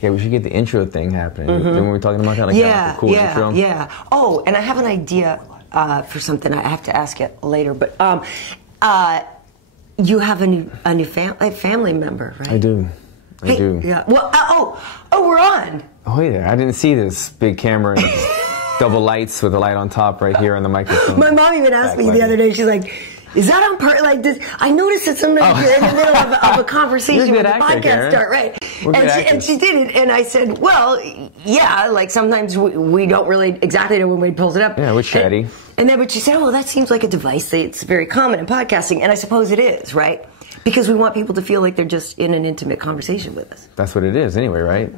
Yeah, we should get the intro thing happening. When we were talking about that, like, a cool intro. Yeah. Oh, and I have an idea for something I have to ask you later. But you have a new family member, right? I do. I do. Yeah. Well, we're on. Oh yeah, I didn't see this big camera and double lights with a light on top right here on the microphone. My mom even asked me the other day. She's like, "Is that on purpose?" Like this, I noticed that sometimes you're in the middle of a conversation when the podcast start, right? And she did it, and I said, "Well, yeah, like sometimes we don't really exactly know when we pulls it up." Yeah, we're chatty. And then, but she said, "Oh, that seems like a device that's very common in podcasting," and I suppose it is, right? Because we want people to feel like they're just in an intimate conversation with us. That's what it is, anyway, right?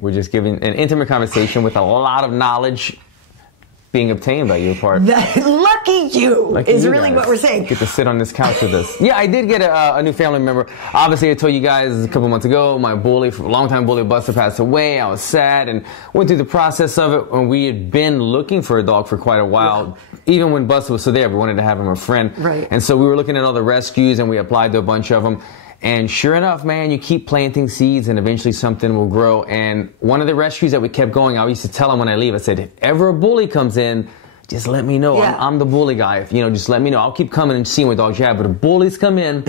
We're just giving an intimate conversation with a lot of knowledge being obtained by your part. Lucky you is really what we're saying. Get to sit on this couch with us. Yeah, I did get a new family member. Obviously, I told you guys a couple months ago, my bully, longtime bully Buster, passed away. I was sad and went through the process of it. And we had been looking for a dog for quite a while. Yeah. Even when Buster was still there, we wanted to have him a friend. Right. And so we were looking at all the rescues, and we applied to a bunch of them. And sure enough, man, you keep planting seeds and eventually something will grow. And one of the rescues that we kept going, I used to tell him when I leave, I said, if ever a bully comes in, just let me know. Yeah. I'm the bully guy. Just let me know. I'll keep coming and seeing what dogs you have. But if bullies come in,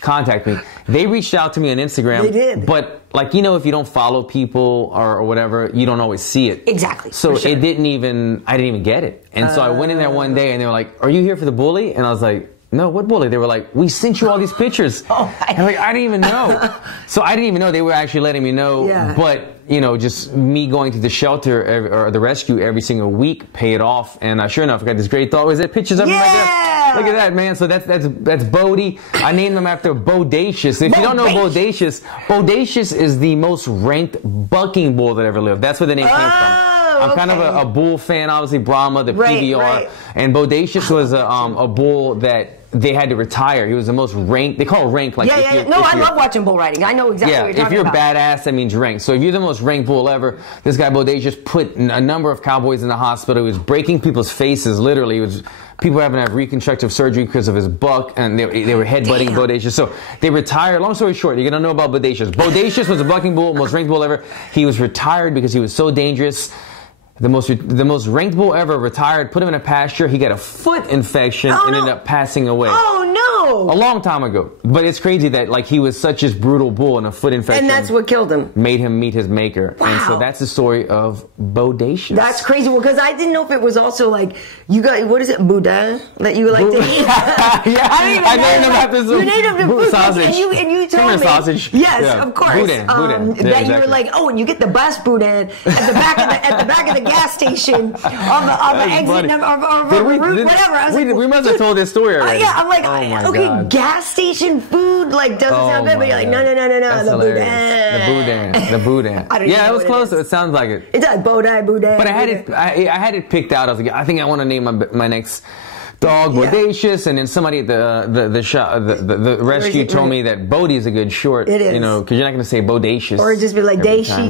contact me. They reached out to me on Instagram. They did. But, if you don't follow people or whatever, you don't always see it. Exactly. So I didn't even get it. And so I went in there one day and they were like, are you here for the bully? And I was like, no, what bully? They were like, we sent you all these pictures. And I didn't even know. So I didn't even know they were actually letting me know. Yeah. But, just me going to the shelter or the rescue every single week paid off. And sure enough, I got this great dog. Is there pictures of him right there? Look at that, man. So that's Bodie. I named him after Bodacious. If you don't know Bodacious is the most ranked bucking bull that ever lived. That's where the name came from. I'm kind of a bull fan, obviously, Brahma, the PBR. Right. And Bodacious was a bull that they had to retire. He was the most ranked. They call it rank. Like No, I love watching bull riding. I know exactly what you're talking about. If you're badass, that means ranked. So if you're the most ranked bull ever, this guy Bodacious put a number of cowboys in the hospital. He was breaking people's faces, literally. People were having to have reconstructive surgery because of his buck, and they were headbutting Bodacious. So they retired. Long story short, you're going to know about Bodacious. Bodacious was a bucking bull, most ranked bull ever. He was retired because he was so dangerous. The most ranked bull ever retired, put him in a pasture. He got a foot infection and ended up passing away. Oh, no. A long time ago. But it's crazy that he was such a brutal bull and a foot infection. And that's what killed him. Made him meet his maker. Wow. And so that's the story of Bodacious. That's crazy. Well, because I didn't know if it was also you got, what is it, boudin that you like to eat? Yeah. I named him after some. You named him the sausage. And you told me. Sausage. Yes, of course. Boudin. That you were like, and you get the best boudin at the back of the gas station on the exit or route, whatever. We must have told this story already. Yeah, I'm like, God. Gas station food doesn't sound good, but you're like, no, the boudin. Yeah, it was close. It sounds like it. It's like boudin. But I had it picked out. I was like, I think I want to name my next dog Bodacious, and then somebody at the rescue told me that Bodie is a good short. It is. Because you're not going to say Bodacious. Or just be like Dacious,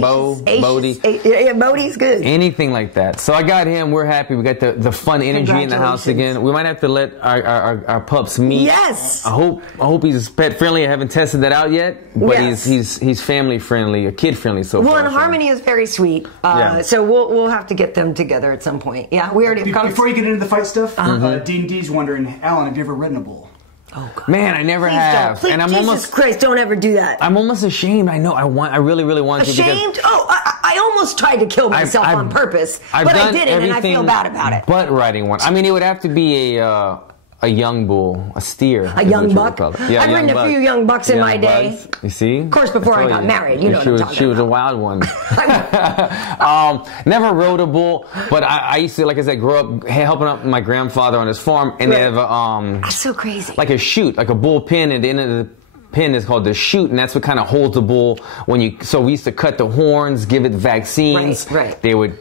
Bodie. Yeah, Bodie's good. Anything like that. So I got him. We're happy. We got the fun energy in the house again. We might have to let our pups meet. Yes. I hope he's pet friendly. I haven't tested that out yet, but he's family friendly, kid friendly so far. Well, and Harmony is very sweet. So we'll have to get them together at some point. Yeah, we already have before you get into the fight stuff, D&D's wondering, Alan, have you ever ridden a bull? Oh, God. Man, I never have. Please, and I'm Jesus Christ, don't ever do that. I'm almost ashamed. I know. I really, really want to. Ashamed? I almost tried to kill myself on purpose, but I didn't, and I feel bad about it. But riding one. I mean, it would have to be a young bull, a steer. A young buck? Yeah, I've ridden a few young bucks in my day. You see? Of course, before I got married. You know what I'm talking about. She was a wild one. Never rode a bull, but I used to, like I said, grow up helping out my grandfather on his farm, and they have that's so crazy. Like a chute, like a bull pin, and at the end of the pin is called the chute, and that's what kind of holds the bull so we used to cut the horns, give it vaccines. Right. They would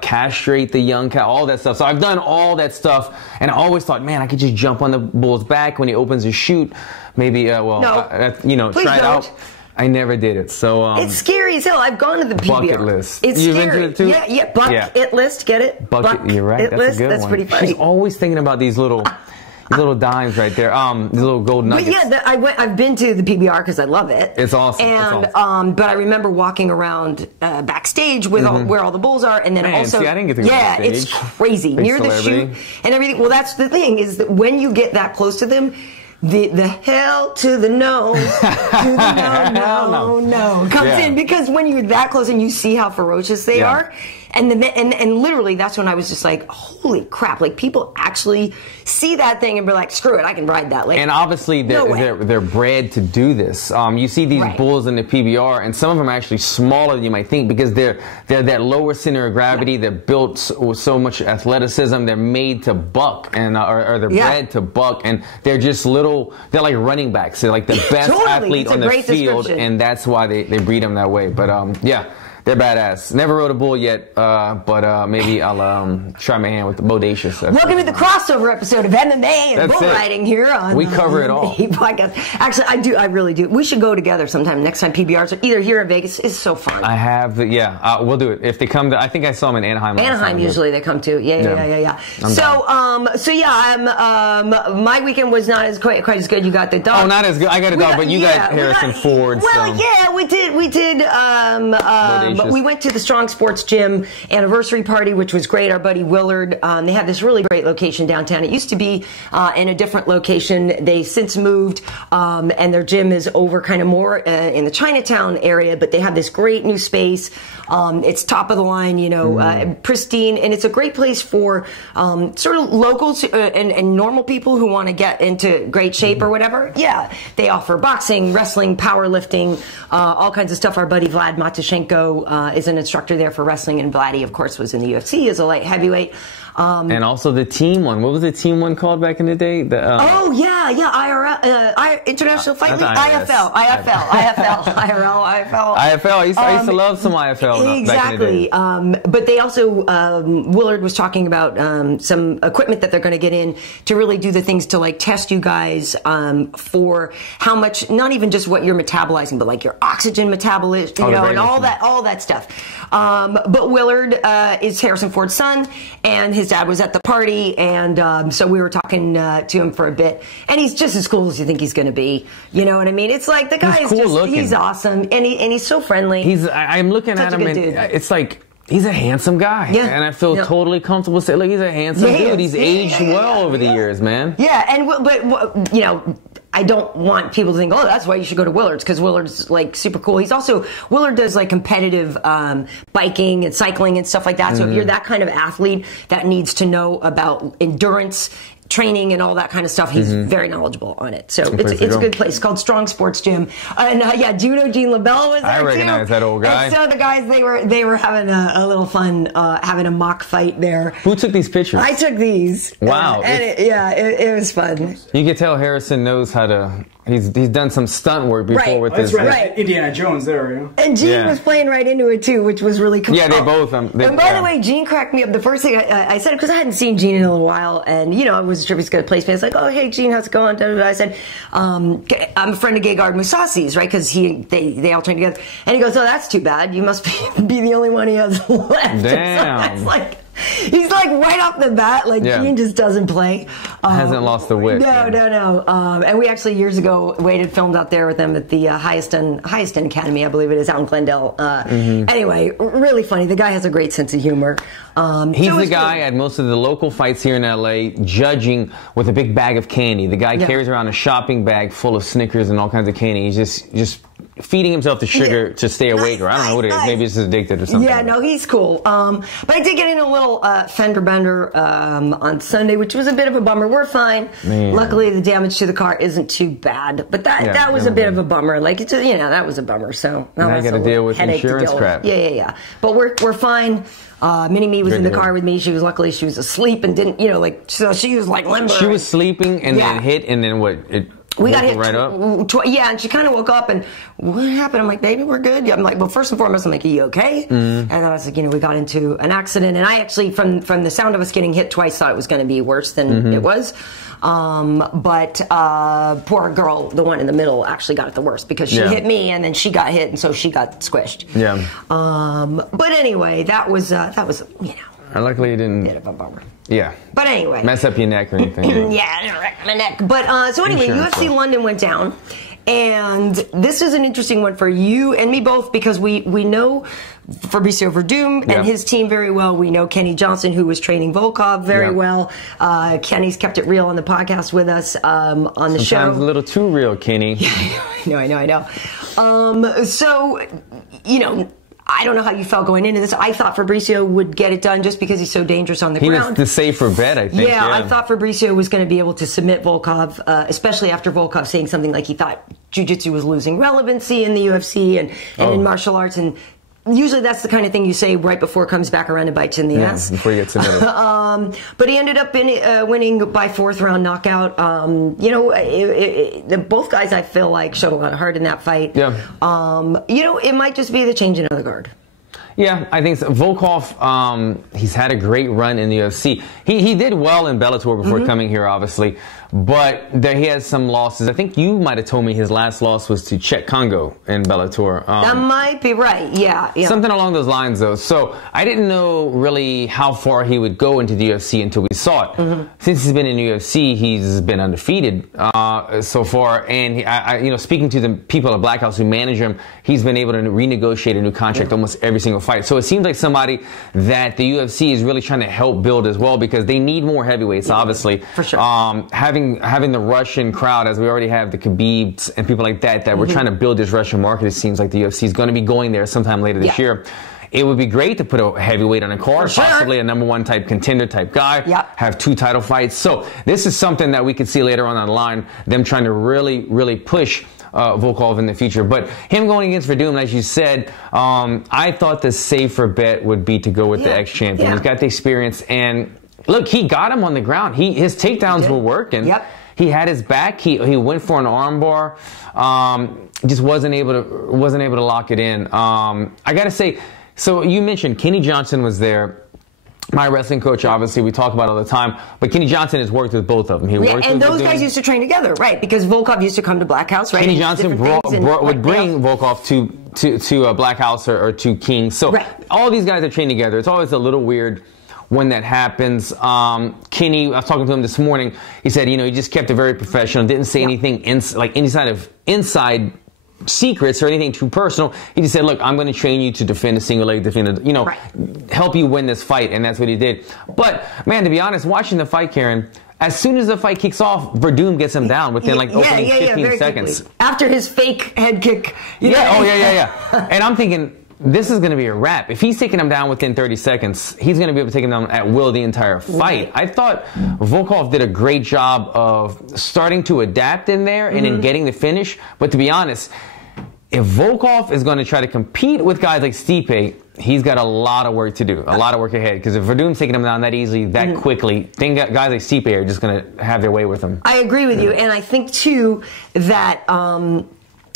castrate the young cow, all that stuff. So I've done all that stuff, and I always thought, man, I could just jump on the bull's back when he opens his chute. Maybe, try it out. I never did it. So it's scary as hell. I've gone to the PBR. Bucket list. It's You've scary. been to it too? Yeah. Bucket list. Get it? Bucket. You're right. That's a good one. That's pretty funny. She's always thinking about these little. little dimes right there. The little gold nuggets. But yeah, I've been to the PBR because I love it. It's awesome. And but I remember walking around backstage with where all the bulls are, and then also see, I didn't get to go backstage. It's crazy near the chute and everything. Well, that's the thing is that when you get that close to them. The hell to the no, to the no comes in because when you're that close and you see how ferocious they are, and literally that's when I was just like, holy crap! Like people actually see that thing and be like, screw it, I can ride that. Like, and obviously they're bred to do this. You see these bulls in the PBR, and some of them are actually smaller than you might think because they're that lower center of gravity. They're built with so much athleticism. They're made to buck, and or they're bred to buck, and they're just little. They're like running backs. They're like the best athlete on the field, and that's why they breed them that way. But they're badass. Never rode a bull yet, but maybe I'll try my hand with the bodacious. Welcome to the crossover episode of MMA and bull riding here on we cover it all. Podcast. Actually, I really do. We should go together sometime. Next time PBRs, either here in Vegas. It's so fun. I have, we'll do it if they come. I think I saw them in Anaheim. Anaheim usually they come to. Yeah. My weekend was not quite as good. You got the dog. Oh, not as good. I got a dog, but you got Harrison Ford. Well, yeah, we did. But we went to the Strong Sports Gym anniversary party, which was great. Our buddy Willard, they have this really great location downtown. It used to be in a different location. They since moved, and their gym is over kind of more in the Chinatown area, but they have this great new space. It's top of the line, pristine, and it's a great place for sort of locals and normal people who want to get into great shape or whatever. Yeah, they offer boxing, wrestling, powerlifting, all kinds of stuff. Our buddy Vlad Matyushenko is an instructor there for wrestling, and Vladdy, of course, was in the UFC as a light heavyweight. And also the team one. What was the team one called back in the day? IRL, International Fight League, IFL. I used to love some IFL exactly. back in the day. But they also, Willard was talking about some equipment that they're going to get in to really do the things to like test you guys for how much, not even just what you're metabolizing, but like your oxygen metabolism, and all that stuff. But Willard is Harrison Ford's son, and his dad was at the party, and so we were talking to him for a bit, and he's just as cool as you think he's going to be. You know what I mean? It's like the guy he's awesome, and he's so friendly. I'm looking at him, and it's like he's a handsome guy, and I feel totally comfortable saying, look, he's a handsome dude. He's aged well over the years, man. Yeah, but I don't want people to think, oh, that's why you should go to Willard's, because Willard's like super cool. Willard does like competitive biking and cycling and stuff like that. So if you're that kind of athlete that needs to know about endurance training and all that kind of stuff, he's very knowledgeable on it. So it's a good place. It's called Strong Sports Gym. And do you know Gene LaBelle was there I recognize that old guy. And so the guys, they were having a little fun, having a mock fight there. Who took these pictures? I took these. Wow. It was fun. You can tell Harrison knows how to. He's done some stunt work before with this. Right. Indiana Jones there, And Gene was playing right into it too, which was really cool. Yeah, they both. And by the way, Gene cracked me up. The first thing I said, because I hadn't seen Gene in a little while, and I wasn't sure if he's going to place me. I was like, oh, hey, Gene, how's it going? I said, I'm a friend of Gegard Mousasi's, right? Because they all train together. And he goes, oh, that's too bad. You must be the only one he has left. Damn. So that's like. He's like right off the bat, Gene just doesn't play. Hasn't lost the wit. No. And we actually years ago filmed out there with them at the H.E.A.T Academy, I believe it is, out in Glendale. Anyway, really funny. The guy has a great sense of humor. He's the guy at most of the local fights here in LA judging with a big bag of candy. The guy carries around a shopping bag full of Snickers and all kinds of candy. He's just feeding himself the sugar to stay awake, or I don't know what it is. Maybe he's just addicted or something. Yeah, no, he's cool. But I did get in a little fender bender on Sunday, which was a bit of a bummer. We're fine. Man. Luckily, the damage to the car isn't too bad. But that was a bit of a bummer. That was a bummer. So now I got to deal with insurance crap. Yeah. But we're fine. Mini-Me was in the car with me. She was asleep and didn't, so she was like limber. She was sleeping and then hit, and then what? We got hit right up. And she kind of woke up and what happened? I'm like, baby, we're good. I'm like, well, first and foremost, I'm like, are you okay? And I was like, we got into an accident, and I actually, from the sound of us getting hit twice, thought it was going to be worse than it was. But poor girl, the one in the middle, actually got it the worst because she hit me, and then she got hit, and so she got squished. Yeah. But anyway, that was Luckily, it didn't. Bit of a bummer. Yeah. But anyway. Mess up your neck or anything. Yeah, I didn't wreck my neck. But so anyway, UFC London went down. And this is an interesting one for you and me both because we know Fabricio Werdum and his team very well. We know Kenny Johnson, who was training Volkov very well. Kenny's kept it real on the podcast with us on the show. Sometimes a little too real, Kenny. I know. So, you know, I don't know how you felt going into this. I thought Fabricio would get it done just because he's so dangerous on the ground. He was the safer bet, I think. Yeah, I thought Fabricio was going to be able to submit Volkov, especially after Volkov saying something like he thought jiu-jitsu was losing relevancy in the UFC and in martial arts. And usually that's the kind of thing you say right before it comes back around and bites you in the ass. Before you get submitted. But he ended up winning by 4th round knockout. You know, both guys I feel like showed a lot of heart in that fight. Yeah. You know, it might just be the changing of the guard. Yeah, I think so. Volkov, he's had a great run in the UFC. He did well in Bellator before coming here, obviously, but he has some losses. I think you might have told me his last loss was to Chet Congo in Bellator. That might be right, yeah. Something along those lines, though. So I didn't know really how far he would go into the UFC until we saw it. Since he's been in the UFC, he's been undefeated so far. And, you know, speaking to the people at Black House who manage him, he's been able to renegotiate a new contract almost every single fight. So it seems like somebody that the UFC is really trying to help build as well because they need more heavyweights, obviously. For sure. Having the Russian crowd, as we already have the Khabibs and people like that we're trying to build this Russian market. It seems like the UFC is going to be going there sometime later this year. It would be great to put a heavyweight on a card, possibly a #1 type contender type guy, have 2 title fights. So this is something that we could see later on the line, them trying to really, really push Volkov in the future. But him going against Werdum, as you said, I thought the safer bet would be to go with the ex-champion. He's got the experience, and look, he got him on the ground. His takedowns were working. He had his back. He went for an armbar. Just wasn't able to lock it in. I gotta say, so you mentioned Kenny Johnson was there. My wrestling coach, obviously, we talk about it all the time, but Kenny Johnson has worked with both of them. And those guys used to train together, right? Because Volkov used to come to Black House, right? Kenny Johnson would bring Volkov to Black House or to King. So all these guys are trained together. It's always a little weird when that happens. Kenny, I was talking to him this morning. He said, you know, he just kept it very professional. Didn't say anything inside secrets or anything too personal. He just said, look, I'm going to train you to defend a single leg, help you win this fight, and that's what he did. But, man, to be honest, watching the fight, Karyn, as soon as the fight kicks off, Werdum gets him down within opening 15 seconds. Quickly. After his fake head kick. And I'm thinking, this is going to be a wrap. If he's taking him down within 30 seconds, he's going to be able to take him down at will the entire fight. I thought Volkov did a great job of starting to adapt in there and in getting the finish. But to be honest, if Volkov is going to try to compete with guys like Stipe, he's got a lot of work to do, a lot of work ahead. Because if Werdum's taking him down that easily, that quickly, then guys like Stipe are just going to have their way with him. I agree with you. And I think, too, that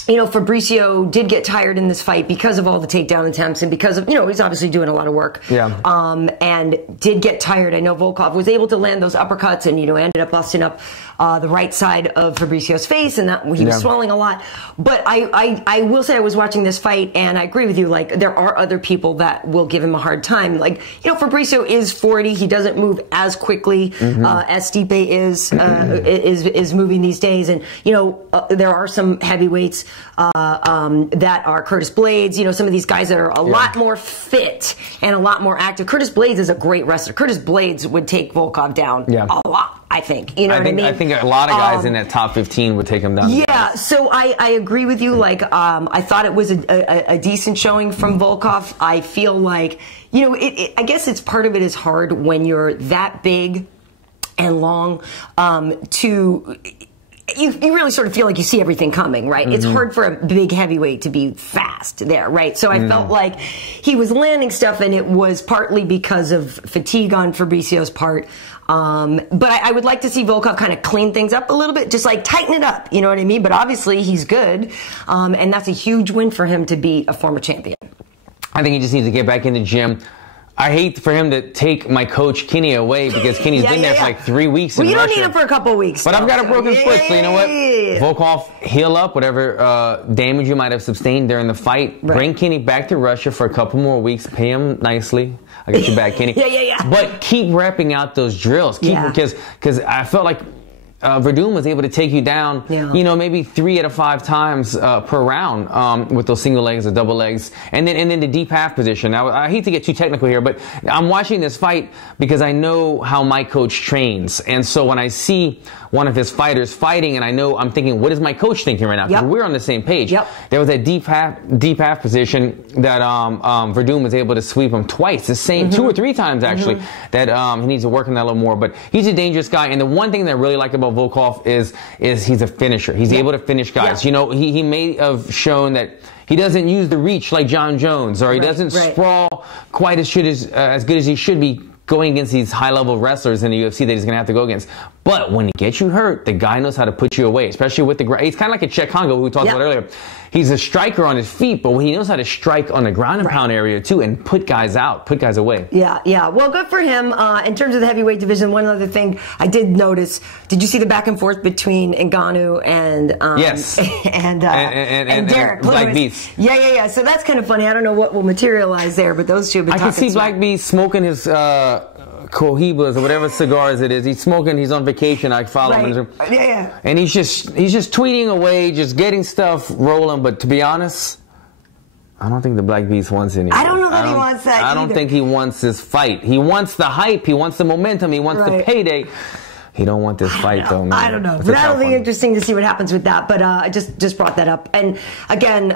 you know, Fabricio did get tired in this fight because of all the takedown attempts and because of, you know, he's obviously doing a lot of work. And did get tired. I know Volkov was able to land those uppercuts and, you know, ended up busting up the right side of Fabricio's face, and that he was swelling a lot. But I will say I was watching this fight, and I agree with you. Like, there are other people that will give him a hard time. Like, you know, Fabricio is 40. He doesn't move as quickly as Stipe is moving these days. And, you know, there are some heavyweights that are Curtis Blades, you know, some of these guys that are a lot more fit and a lot more active. Curtis Blades is a great wrestler. Curtis Blades would take Volkov down a lot, I think. You know what I mean? I think a lot of guys in that top 15 would take him down. Yeah, so I agree with you. Like, I thought it was a decent showing from Volkov. I feel like, you know, I guess it's part of it is hard when you're that big and long you really sort of feel like you see everything coming, right? It's hard for a big heavyweight to be fast there, right? So I felt like he was landing stuff, and it was partly because of fatigue on Fabricio's part. But I would like to see Volkov kind of clean things up a little bit, just like tighten it up, you know what I mean? But obviously he's good, and that's a huge win for him to be a former champion. I think he just needs to get back in the gym. I hate for him to take my coach Kenny away because Kenny's been there for like 3 weeks. Well, in you don't Russia. need him for a couple of weeks. But I've got a broken foot, so you know what? Volkov, heal up whatever damage you might have sustained during the fight. Right. Bring Kenny back to Russia for a couple more weeks. Pay him nicely. I got you back, Kenny. But keep repping out those drills. Because I felt like Werdum was able to take you down, you know, maybe 3 out of 5 times per round with those single legs or double legs, and then the deep half position. Now, I hate to get too technical here, but I'm watching this fight because I know how my coach trains, and so when I see one of his fighters fighting, and I'm thinking, what is my coach thinking right now? Because we're on the same page. There was that deep half position that Werdum was able to sweep him twice, the same 2 or 3 times actually. That he needs to work on that a little more. But he's a dangerous guy, and the one thing that I really like about Volkov is he's a finisher. He's able to finish guys. You know, he may have shown that he doesn't use the reach like John Jones, or he doesn't sprawl quite as good as he should be going against these high-level wrestlers in the UFC that he's going to have to go against. But when he gets you hurt, the guy knows how to put you away, especially with the ground. He's kind of like a Chet Congo, who we talked about earlier. He's a striker on his feet, but he knows how to strike on the ground and pound area too, and put guys out, put guys away. Well, good for him. In terms of the heavyweight division, one other thing I did notice, did you see the back and forth between Ngannou and and Derek Black Beast? Yeah. So that's kind of funny. I don't know what will materialize there, but those two have been talking. I can see Black Beast smoking his Cohibas or whatever cigars it is. He's smoking. He's on vacation. I follow him. And he's just tweeting away, just getting stuff rolling. But to be honest, I don't think the Black Beast wants anything. I don't know that he wants that I don't think he wants this fight. He wants the hype. He wants the momentum. He wants the payday. He don't want this fight though, man. I don't know. But that'll be interesting to see what happens with that. But I just brought that up. And again,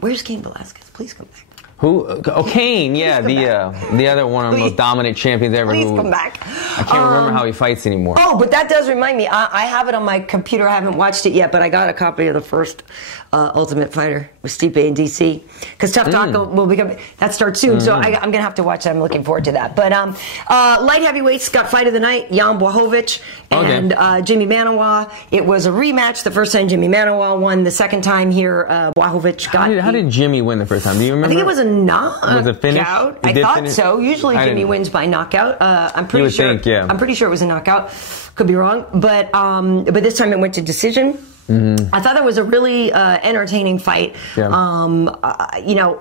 where's Cain Velasquez? Please come back. Who? Oh, Cain, yeah, the other one of the most dominant champions ever. Please come back. I can't remember how he fights anymore. Oh, but that does remind me. I have it on my computer. I haven't watched it yet, but I got a copy of the first Ultimate Fighter with Stipe in DC, because Tough Talk will become, that starts soon. So I'm gonna have to watch that. I'm looking forward to that. But light heavyweights got fight of the night: Jan Blachowicz and Jimi Manuwa. It was a rematch. The first time Jimi Manuwa won. The second time here, Blachowicz got. How did Jimmy win the first time? Do you remember? I think it was a knockout. Was it finished? I thought so. Usually Jimmy wins by knockout. I'm pretty sure. I'm pretty sure it was a knockout. Could be wrong, but this time it went to decision. I thought that was a really entertaining fight. You know,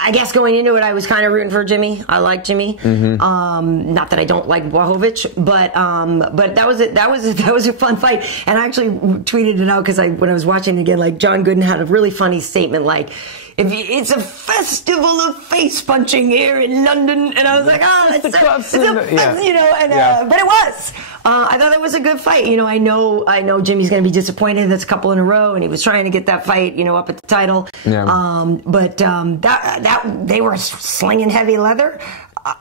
I guess going into it, I was kind of rooting for Jimmy. I like Jimmy. Not that I don't like Blachowicz, but that was a fun fight. And I actually tweeted it out because when I was watching it again, like John Gooden had a really funny statement, like, it's a festival of face punching here in London, and I was like, you know, and but it was. I thought that was a good fight. You know, I know Jimmy's going to be disappointed. That's a couple in a row, and he was trying to get that fight, you know, up at the title. But that they were slinging heavy leather.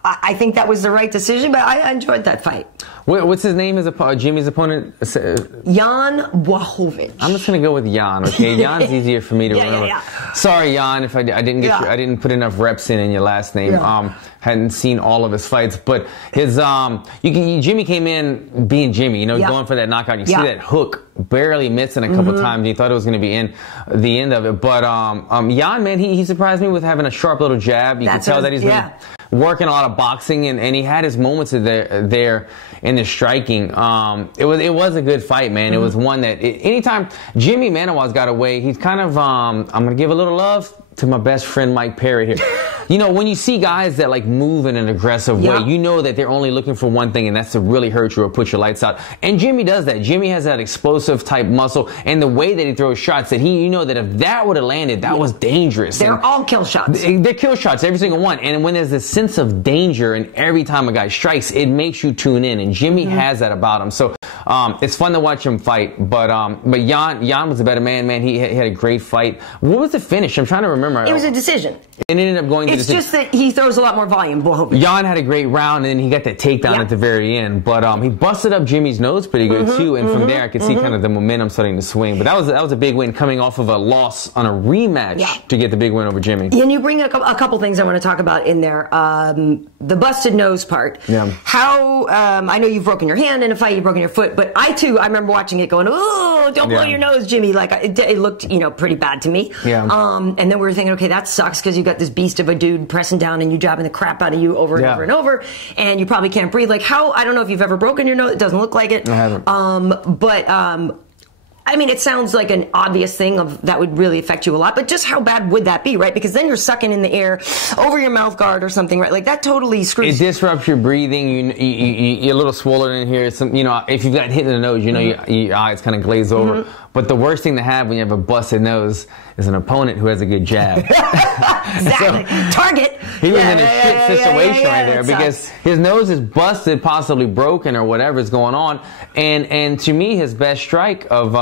I think that was the right decision, but I enjoyed that fight. What's his name? Jimmy's opponent? Jan Blachowicz. I'm just gonna go with Jan. Okay, Jan's easier for me to remember. Sorry, Jan, if I didn't get I didn't put enough reps in your last name. Hadn't seen all of his fights, but his Jimmy came in being Jimmy. You know, going for that knockout. You see that hook barely missing a couple times. You thought it was gonna be in the end of it, but Jan, man, he surprised me with having a sharp little jab. You can tell that he's been working a lot of boxing, and he had his moments there in the striking. It was a good fight, man. It was one that anytime Jimi Manuwa's got away, he's kind of I'm gonna give a little love to my best friend Mike Perry here. You know, when you see guys that like move in an aggressive way, you know that they're only looking for one thing, and that's to really hurt you or put your lights out. And Jimmy does that. Jimmy has that explosive type muscle, and the way that he throws shots, that you know that if that would have landed, that was dangerous. They're all kill shots. They're kill shots, every single one. And when there's this sense of danger, and every time a guy strikes, it makes you tune in. And Jimmy has that about him. So it's fun to watch him fight. But Jan was a better man. Man, he had a great fight. What was the finish? I'm trying to remember. It was a decision. It ended up going to decision. It's just that he throws a lot more volume. Jan had a great round, and then he got that takedown at the very end. But he busted up Jimmy's nose pretty good too, and from there I could see kind of the momentum starting to swing. But that was a big win, coming off of a loss on a rematch to get the big win over Jimmy. And you bring a couple things I want to talk about in there. The busted nose part. How I know you've broken your hand in a fight, you've broken your foot. But I remember watching it going, oh, don't blow your nose, Jimmy. Like, it looked, pretty bad to me. Yeah. And then we were thinking, okay, that sucks because you got this beast of a dude pressing down and you jabbing the crap out of you over and over and over, and you probably can't breathe. Like, I don't know if you've ever broken your nose. It doesn't look like it. I haven't. I mean, it sounds like an obvious thing that would really affect you a lot, but just how bad would that be, right? Because then you're sucking in the air over your mouth guard or something, right? Like, that totally screws. It disrupts your breathing. You're a little swollen in here. If you've got hit in the nose, your eyes kind of glaze over. But the worst thing to have when you have a busted nose is an opponent who has a good jab. Exactly. Target. He was in a shit situation right there because his nose is busted, possibly broken or whatever is going on. And to me, his best strike of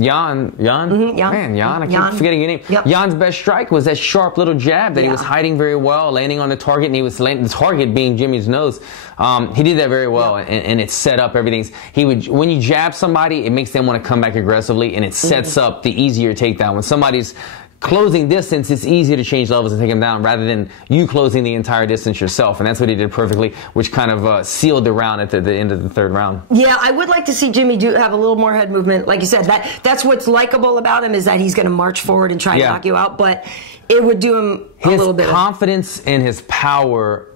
Jan, I keep forgetting your name. Yep. Jan's best strike was that sharp little jab that he was hiding very well, landing on the target, and he was landing the target being Jimmy's nose. He did that very well, and it set up everything. When you jab somebody, it makes them want to come back aggressively, and it sets up the easier takedown. When somebody's closing distance, it's easier to change levels and take them down rather than you closing the entire distance yourself. And that's what he did perfectly, which kind of sealed the round at the end of the third round. Yeah, I would like to see Jimmy have a little more head movement. Like you said, that's what's likable about him, is that he's going to march forward and try to knock you out. But it would do him a little bit. His confidence and his power,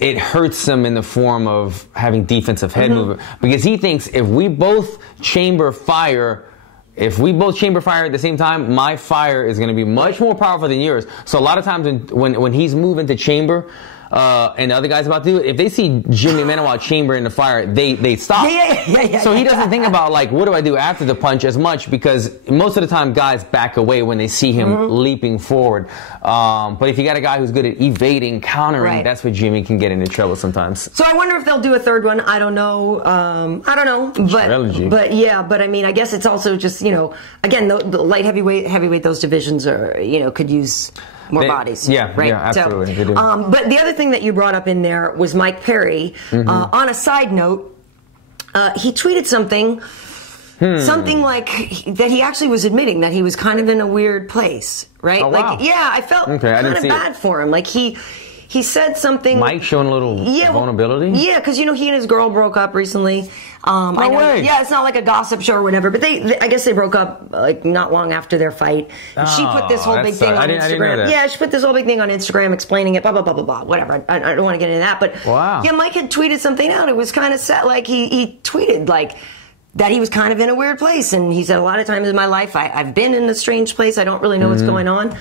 it hurts him in the form of having defensive head movement. Because he thinks if we both chamber fire at the same time, my fire is going to be much more powerful than yours. So a lot of times when he's moving to chamber, and the other guys about to do it, if they see Jimmy Manuwa chamber in the fire, they stop. So he doesn't think about, like, what do I do after the punch as much, because most of the time guys back away when they see him leaping forward. But if you got a guy who's good at evading, countering, that's where Jimmy can get into trouble sometimes. So I wonder if they'll do a third one. I don't know. But I mean, I guess it's also just, again, the light heavyweight, those divisions are, could use more bodies. Yeah, right? Absolutely. So, but the other thing that you brought up in there was Mike Perry. On a side note, he tweeted something like that he actually was admitting that he was kind of in a weird place, right? Oh, wow. Like, I felt kind of bad for him. Like, he said something. Mike showing a little vulnerability? Yeah, because, he and his girl broke up recently. No way. Yeah, it's not like a gossip show or whatever, but I guess they broke up like not long after their fight. And she put this whole big thing on Instagram. I didn't know that. Yeah, she put this whole big thing on Instagram explaining it, blah, blah, blah, blah, blah, whatever. I don't want to get into that, but Mike had tweeted something out. It was kind of sad. Like, he tweeted, like, that he was kind of in a weird place, and he said, a lot of times in my life I've been in a strange place. I don't really know what's going on.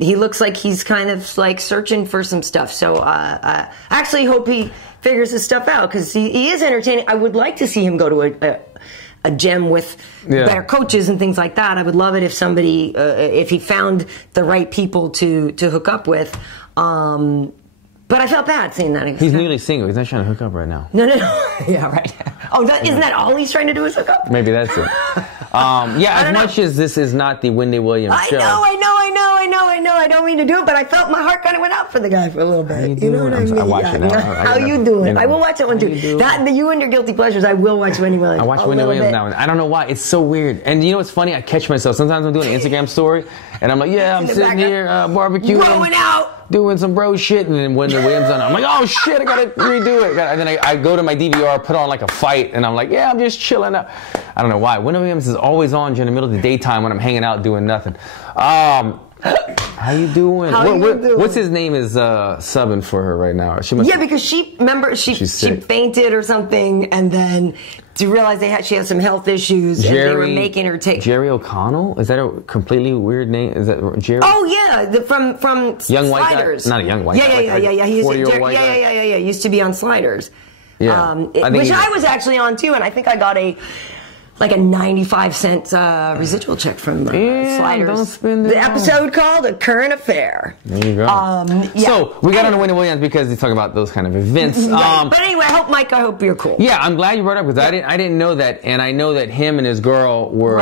He looks like he's kind of like searching for some stuff. So I actually hope he figures his stuff out, because he is entertaining. I would like to see him go to a gym with better coaches and things like that. I would love it if somebody, if he found the right people to hook up with. But I felt bad saying that. He's newly single. He's not trying to hook up right now. No. Yeah, right. Oh, isn't that all he's trying to do is hook up? Maybe that's it. As much as this is not the Wendy Williams show. I know. I don't mean to do it, but I felt my heart kind of went out for the guy for a little bit. You know what I mean? I watch it now. How you doing? I will watch that one too. You and your guilty pleasures, I will watch Wendy Williams. I watch Wendy Williams now. I don't know why. It's so weird. And you know what's funny? I catch myself. Sometimes I'm doing an Instagram story, and I'm like, I'm sitting here barbecuing. Rolling out. Doing some bro shit, and then when the Williams done, I'm like, oh shit, I gotta redo it. And then I go to my DVR, put on like a fight, and I'm like, I'm just chilling out. I don't know why. Wendy Williams is always on during the middle of the daytime when I'm hanging out doing nothing. How you doing? What's his name is subbing for her right now? Because she fainted or something, and then to realize she had some health issues, and they were making her take. Jerry O'Connell? Is that a completely weird name? Is that Jerry? Oh yeah, from Young White Sliders. Not a young white guy. Yeah. He's 40-year-old white guy. Yeah. Used to be on Sliders. Yeah, which I was actually on too, and I think I got a 95-cent residual check from Sliders. Don't spend it the episode called A Current Affair. There you go. So we got on to Wendy Williams because he's talking about those kind of events. But anyway, I hope you're cool. Yeah, I'm glad you brought it up, because I didn't know that, and I know that him and his girl were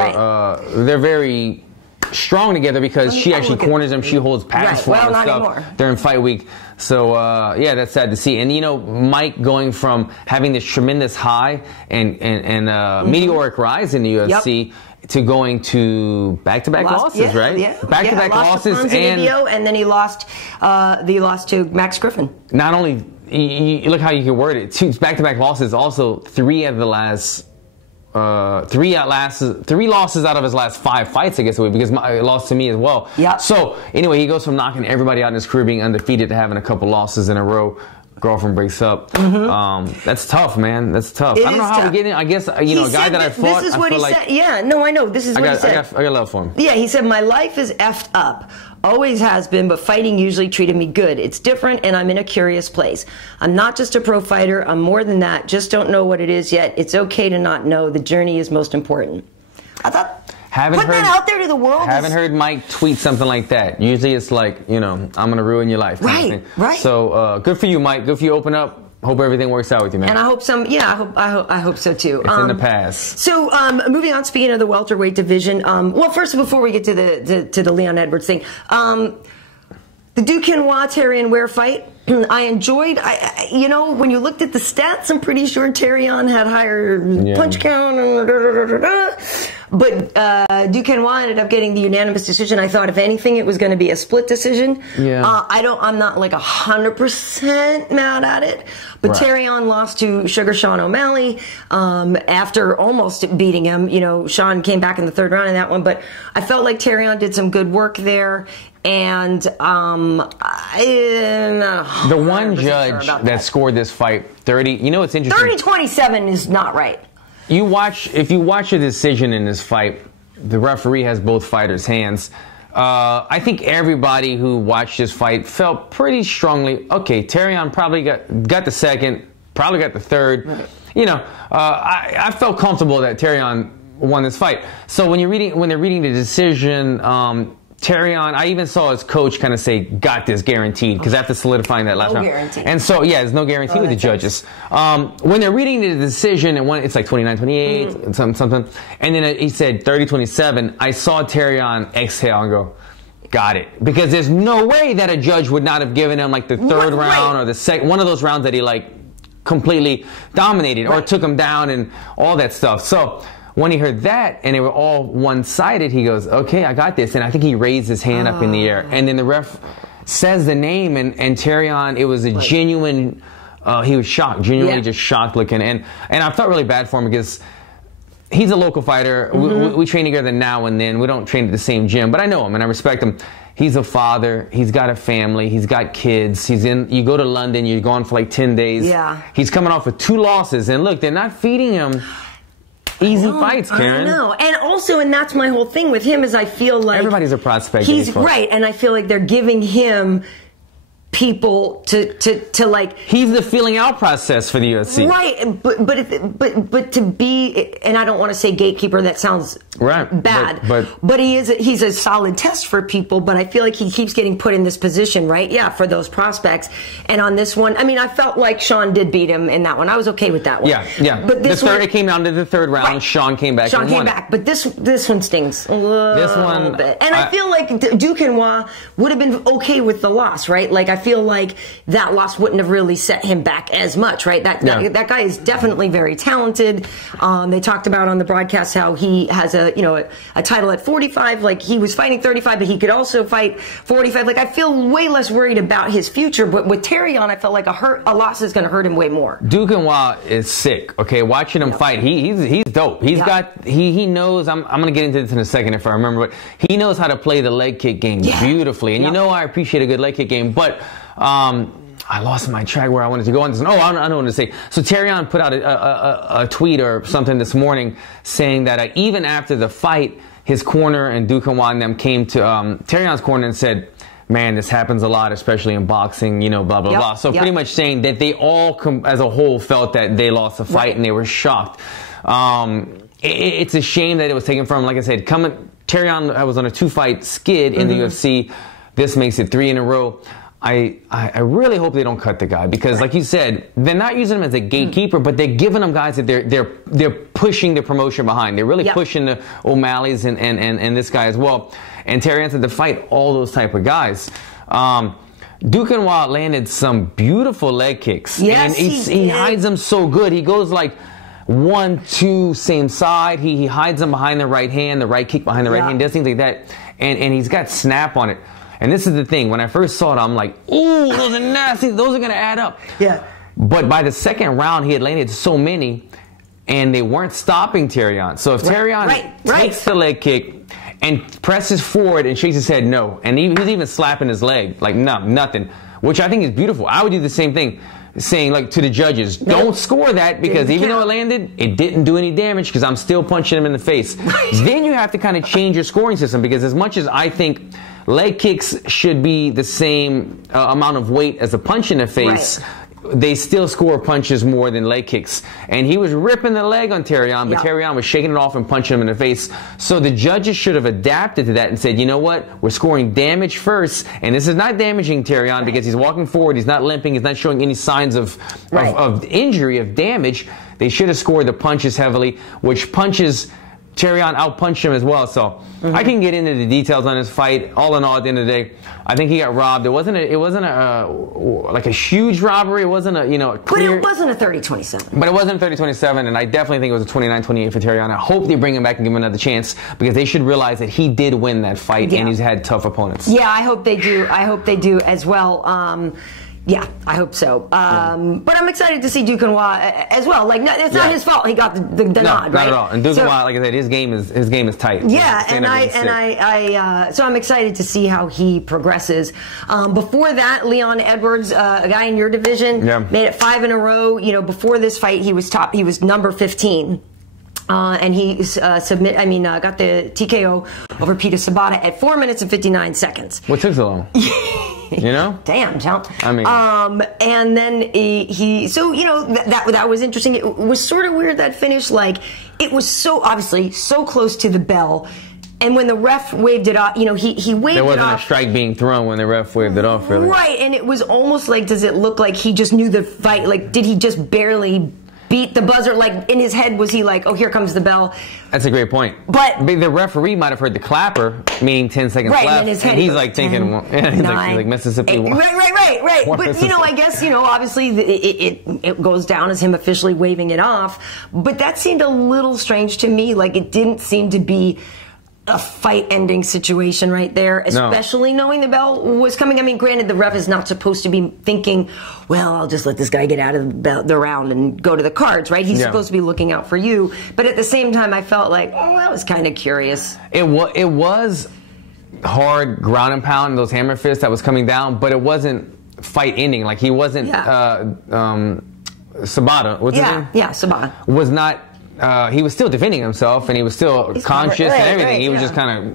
they're very strong together, because she actually corners him. She holds pads for him and stuff during fight week. So, that's sad to see. And, Mike going from having this tremendous high and meteoric rise in the UFC to going to back-to-back losses, right? Yeah. Back-to-back losses. And then he lost to Max Griffin. Not only look how you can word it. 2 back-to-back losses. Also, 3 of the last. 3 losses out of his last 5 fights, I guess it would, because it lost to me as well. Yeah. So anyway, he goes from knocking everybody out in his career, being undefeated, to having a couple losses in a row. Girlfriend breaks up. That's tough, man. That's tough. I don't know how we get in. I guess a guy that I fought. This is what he said. Yeah, no, I know. This is what he said. I got love for him. Yeah, he said, my life is effed up. Always has been, but fighting usually treated me good. It's different, and I'm in a curious place. I'm not just a pro fighter. I'm more than that. Just don't know what it is yet. It's okay to not know. The journey is most important. I thought... Put that out there to the world. Haven't heard Mike tweet something like that. Usually it's like, I'm going to ruin your life. Right. So good for you, Mike. Good for you. Open up. Hope everything works out with you, man. And I hope I hope so too. It's in the past. So moving on, speaking of the welterweight division, well, first before we get to the Leon Edwards thing, the Duquesnoy Terrion Ware fight. I enjoyed, when you looked at the stats, I'm pretty sure Terrion had higher punch count. But Duquesnoy ended up getting the unanimous decision. I thought, if anything, it was going to be a split decision. Yeah. I'm not like 100% mad at it. But Terrion lost to Sugar Sean O'Malley after almost beating him. Sean came back in the 3rd round in that one. But I felt like Terrion did some good work there. And the one judge that scored this fight, 30, it's interesting. 30-27 is not right. If you watch a decision in this fight, the referee has both fighters' hands. I think everybody who watched this fight felt pretty strongly, okay, Terrion probably got the second, probably got the third. Right. I felt comfortable that Terrion won this fight. So when they're reading the decision, Terrion, I even saw his coach kind of say, got this guaranteed, because after solidifying that last round. Guarantee. And so, there's no guarantee with the judges. When they're reading the decision, and it's like 29-28, something, and then he said 30-27, I saw Terrion exhale and go, got it. Because there's no way that a judge would not have given him like the 3rd round or the second, one of those rounds that he like completely dominated or took him down and all that stuff. So when he heard that and they were all one-sided, he goes, okay, I got this. And I think he raised his hand up in the air. And then the ref says the name, and Terrion, it was a genuine, he was shocked, genuinely just shocked looking. And I felt really bad for him because he's a local fighter. We train together now and then. We don't train at the same gym, but I know him and I respect him. He's a father. He's got a family. He's got kids. You go to London, you're gone for like 10 days. Yeah. He's coming off with 2 losses. And look, they're not feeding him easy fights, Karyn. I know. And also, and that's my whole thing with him, is I feel like everybody's a prospect. He's right, and I feel like they're giving him people to like. He's the feeling out process for the UFC. Right, but to be, and I don't want to say gatekeeper, that sounds bad. But he's a solid test for people. But I feel like he keeps getting put in this position, right? Yeah, for those prospects. And on this one, I mean, I felt like Sean did beat him in that one. I was okay with that one. Yeah. But this one, it came down to the 3rd round. Right. Sean came back. Sean came back. But this one stings a little bit. And I feel like Duquesnoy would have been okay with the loss, right? Like, I feel like that loss wouldn't have really set him back as much, right? That guy is definitely very talented. They talked about on the broadcast how he has a title at 45. Like, he was fighting 35, but he could also fight 45. Like, I feel way less worried about his future. But with Terrion, I felt like a loss is going to hurt him way more. Duquesnoy is sick. Okay, watching him fight, he's dope. He knows. I'm going to get into this in a second if I remember, but he knows how to play the leg kick game beautifully. And I appreciate a good leg kick game, but I lost my track where I wanted to go on this. I don't want to say. So Terrion put out a tweet or something this morning saying that even after the fight, his corner and Duquesnoy and them came to Terrion's corner and said, man, this happens a lot, especially in boxing, blah, blah, blah. So pretty much saying that they all, as a whole, felt that they lost the fight and they were shocked. It's a shame that it was taken from, like I said, Terrion was on a 2-fight skid in the UFC. This makes it 3 in a row. I really hope they don't cut the guy because, like you said, they're not using him as a gatekeeper, but they're giving him guys that they're pushing the promotion behind. They're really pushing the O'Malley's and this guy as well. And Terrion had to fight all those type of guys. Duquesnoy landed some beautiful leg kicks. Yes, and he hides them so good. He goes like 1, 2, same side. He hides them behind the right hand, the right kick behind the right hand, does things like that. And he's got snap on it. And this is the thing. When I first saw it, I'm like, ooh, those are nasty. Those are going to add up. Yeah. But by the second round, he had landed so many, and they weren't stopping Terrion. So if Terrion takes the leg kick and presses forward and shakes his head, no. And he was even slapping his leg, like, no, nothing. Which I think is beautiful. I would do the same thing, saying, like, to the judges, don't score that, because even though it landed, it didn't do any damage because I'm still punching him in the face. Then you have to kind of change your scoring system, because as much as I think leg kicks should be the same amount of weight as a punch in the face, they still score punches more than leg kicks. And he was ripping the leg on Terrion, but Terrion was shaking it off and punching him in the face. So the judges should have adapted to that and said, you know what, we're scoring damage first, and this is not damaging Terrion because he's walking forward, he's not limping, he's not showing any signs of injury, of damage. They should have scored the punches heavily, which punches Terrion outpunched him as well. So I can get into the details on this fight. All in all, at the end of the day, I think he got robbed. It wasn't like a huge robbery. It wasn't a, clear, but it wasn't a 30-27. But it wasn't a 30-27, and I definitely think it was a 29-28 for Terrion. I hope they bring him back and give him another chance, because they should realize that he did win that fight, and he's had tough opponents. Yeah, I hope they do. I hope they do as well. Yeah, I hope so. But I'm excited to see Duquesnoy as well. Like, it's not his fault he got the nod, right? Not at all. And Duquesnoy, like I said, his game is tight. Yeah, so I'm excited to see how he progresses. Before that, Leon Edwards, a guy in your division, made it 5 in a row. Before this fight, he was number 15. And he got the TKO over Peter Sobotta at 4 minutes and 59 seconds. What took so long? Damn, John. I mean, and then that was interesting. It was sort of weird, that finish. Like, it was obviously so close to the bell. And when the ref waved it off, he waved it off. There wasn't a strike being thrown when the ref waved it off, really. Right, and it was almost like, does it look like he just knew the fight? Like, did he just barely beat the buzzer? Like, in his head, was he like, oh, here comes the bell? That's a great point. But the referee might have heard the clapper, meaning 10 seconds left. And his head, and he's like thinking, he's like Mississippi. Right. But, I guess, obviously it goes down as him officially waving it off. But that seemed a little strange to me. Like, it didn't seem to be a fight-ending situation right there, especially knowing the bell was coming. I mean, granted, the ref is not supposed to be thinking, well, I'll just let this guy get out of the round and go to the cards, right? He's supposed to be looking out for you. But at the same time, I felt like, that was kind of curious. It was hard ground and pound, those hammer fists that was coming down, but it wasn't fight-ending. Like, he wasn't, Sobotta, what's his name? Yeah, Sobotta. Was not... he was still defending himself, and he was still conscious and everything. He was just kind of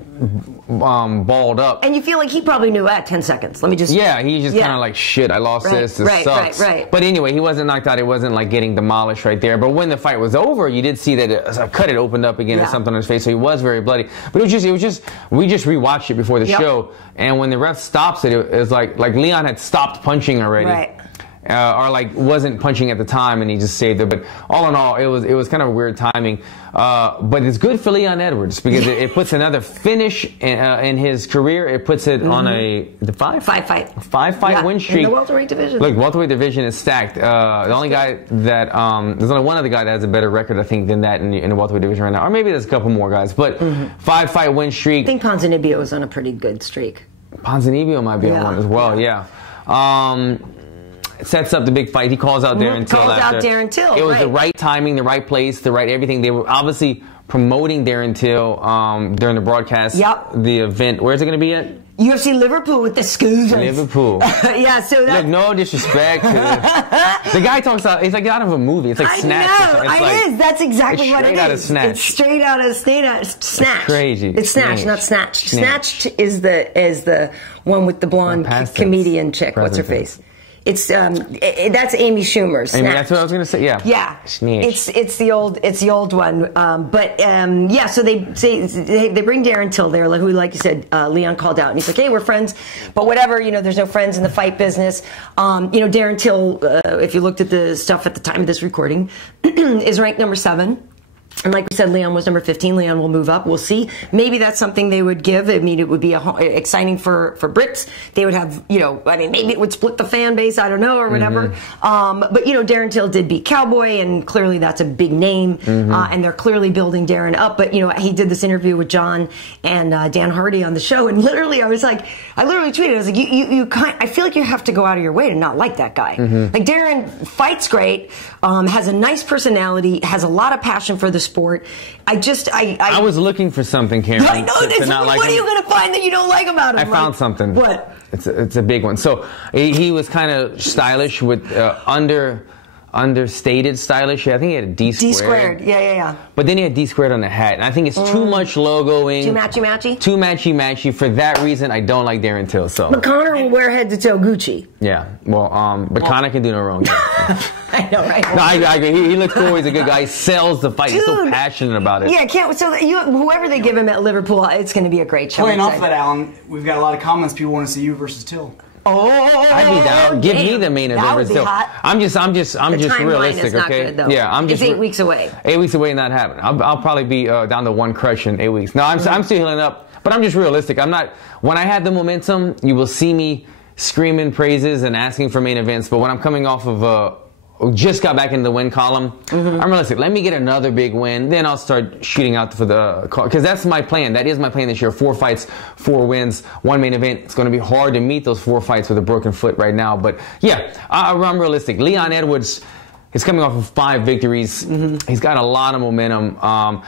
balled up. And you feel like he probably knew, 10 seconds. Let me just... Yeah, he's just kind of like, shit, I lost this. This sucks. Right. But anyway, he wasn't knocked out. It wasn't like getting demolished right there. But when the fight was over, you did see that a cut had opened up again and something on his face, so he was very bloody. But we just rewatched it before the show, and when the ref stops it, it was like Leon had stopped punching already. Right. Or like wasn't punching at the time, and he just saved it. But all in all, it was kind of weird timing. But it's good for Leon Edwards, because it puts another finish in his career. It puts it on a five fight win streak in the welterweight division. Look, welterweight division is stacked. The only guy that there's only one other guy that has a better record, I think, than that in the welterweight division right now, or maybe there's a couple more guys. But 5 fight win streak. I think Ponzinibbio is on a pretty good streak. Ponzinibbio might be on one as well. Yeah. Sets up the big fight. He calls out Darren Till. Darren Till. It was the right timing, the right place, the right everything. They were obviously promoting Darren Till during the broadcast. The event. Where's it going to be at? UFC Liverpool with the Scoozers. Liverpool. So that... Look, no disrespect to the guy talks out. It's like out of a movie. It's like Snatch. It is. That's exactly what it is. Straight out of Snatch. It's straight out of Snatch. It's crazy. It's Snatch, not Snatch. Snatched is the one with the blonde comedian chick. What's her face? It's that's Amy Schumer's. That's what I was going to say. Yeah. Yeah. Snatch. It's the old one. So they bring Darren Till there, who, like you said, Leon called out, and he's like, hey, we're friends, but whatever. There's no friends in the fight business. Darren Till, if you looked at the stuff at the time of this recording, is ranked number 7. And like we said, Leon was number 15. Leon will move up. We'll see. Maybe that's something they would give. I mean, it would be exciting for Brits. They would have, you know, I mean, maybe it would split the fan base. I don't know, or whatever. But, you know, Darren Till did beat Cowboy, and clearly that's a big name. And they're clearly building Darren up. But, you know, he did this interview with John and Dan Hardy on the show. And literally, I literally tweeted, I was like, I feel like you have to go out of your way to not like that guy. Like, Darren fights great, has a nice personality, has a lot of passion for the sport. I was looking for something, Karyn. I know this. What are you going to find that you don't like about him? I found something. What? It's a big one. So he was kind of stylish with understated stylish. I think he had a D squared. D squared, yeah. But then he had D squared on the hat. And I think it's too much logoing. Too matchy-matchy? Too matchy-matchy. For that reason, I don't like Darren Till. So. But Conor will wear head-to-toe Gucci. Yeah. Well, but Conor can do no wrong. I know, right? No, I agree. He looks cool. He's a good guy. He sells the fight. Dude, he's so passionate about it. Yeah, whoever they give him at Liverpool, it's going to be a great show. Playing off of that, Alan, we've got a lot of comments. People want to see you versus Till. I'd be down. Give me the main event. Still. I'm just realistic, okay? Good, yeah, it's 8 weeks away. 8 weeks away, not happening. I'll probably be down to one crush in 8 weeks. No, I'm still healing up, but I'm just realistic. I'm not. When I have the momentum, you will see me screaming praises and asking for main events. But when I'm coming off of just got back into the win column, I'm realistic. Let me get another big win, then I'll start shooting out for the call. Because that's my plan. That is my plan this year. 4 fights, 4 wins, 1 main event. It's going to be hard to meet those 4 fights with a broken foot right now. But yeah, I'm realistic. Leon Edwards is coming off of 5 victories. He's got a lot of momentum.